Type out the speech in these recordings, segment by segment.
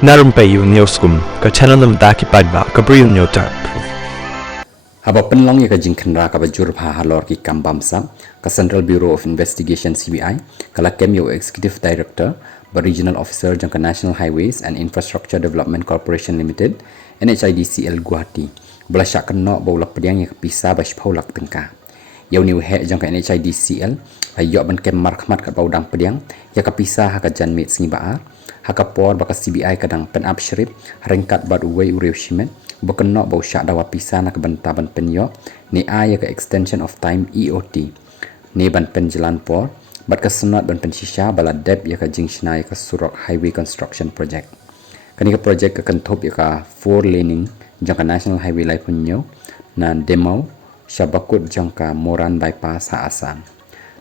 Narumpayu Neoskum, ka Chananam Daki Padba, Gabriel Nyotarp. Haba penlong ya ka jingkhenra ka bajur pha halor ki kambam sam ka Central Bureau of Investigation CBI kala kem yo Executive Director ba Regional Officer jang ka National Highways and Infrastructure Development Corporation Limited NHIDCL Guwahati bala syak keno ba ulap pediang ya ka pisa ba shpaulak tengka yo ni he jang ka NHIDCL ayo ban kem markmat ka baudang pediang ya ka pisa ha ka janmit singi baar hakapor baka CBI kadang pen abshrip rengkat bad uwei uriu shimet bukanno bau syak dawa pisa nak bentaban penyo ni aya ke extension of time EOT ni ban pen jalan por bad kesenot ban pen shisha bala dep ya ka jingshna ya ka surok highway construction project kani ka project ka kentop ya ka 4 laning jangka national highway lai punyo na demo syabakut jangka moran bypass ha asam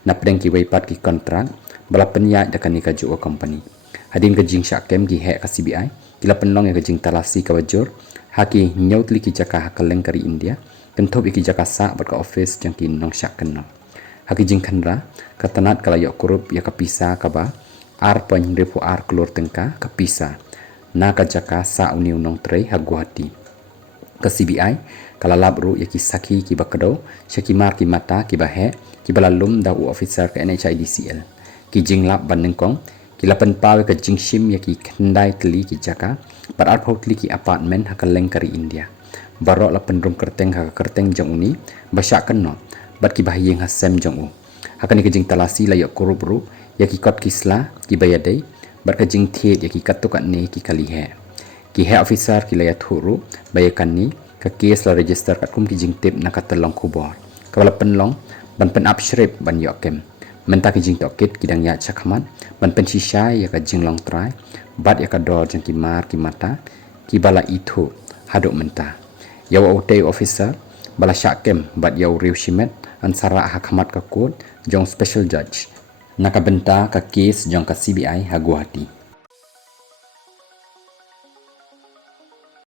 na pedeng ki weipat ki kontrak bala penya da kani ka juo company hadin ka jing syakem ki he ka CBI kila penlong ya ka jing talasi ka bajur haki nyautli ki jaka hakaleng kari India kentop ki jaka sa bat ka office jang ki nong syak kenno haki jing khandra ka tanat kala yok kurup ya ka pisa ka ba ar pen repo ar klor tengka ka pisa na ka jaka sa uniu nong trei ha Guwahati ka CBI kala labru ya ki saki ki bakado syaki mar ki mata ki bahe ki balalum da officer ka NHIDCL ki jing lap banengkong kila penpawe ke jingshim ya ki kendai teli ki jaka par arpau teli ki apartment hakaleng kari India barok la pendrum kerteng ha kerteng jang uni basyak kenno bat ki bahiyeng hasem jang u hakani ke jing talasi la yok kurubru ya ki kot kisla ki bayadai bat ke jing thiet ya ki katukat ne ki kalihe ki he officer ki la ya thuru bayakan ni ka case la register kat kum ki jing tip na katelong kubor kawala penlong ban pen upshrip ban yokem menta ki jing tokit kidang ya chakhamat ban pen shisha ya ka jing long try bat ya ka dor jang ki mar ki mata ki bala itu haduk menta yaw outay officer bala syakem bat yaw riu shimet ansara hakhamat ka court jong special judge naka benta ka case jong ka CBI ha Guwahati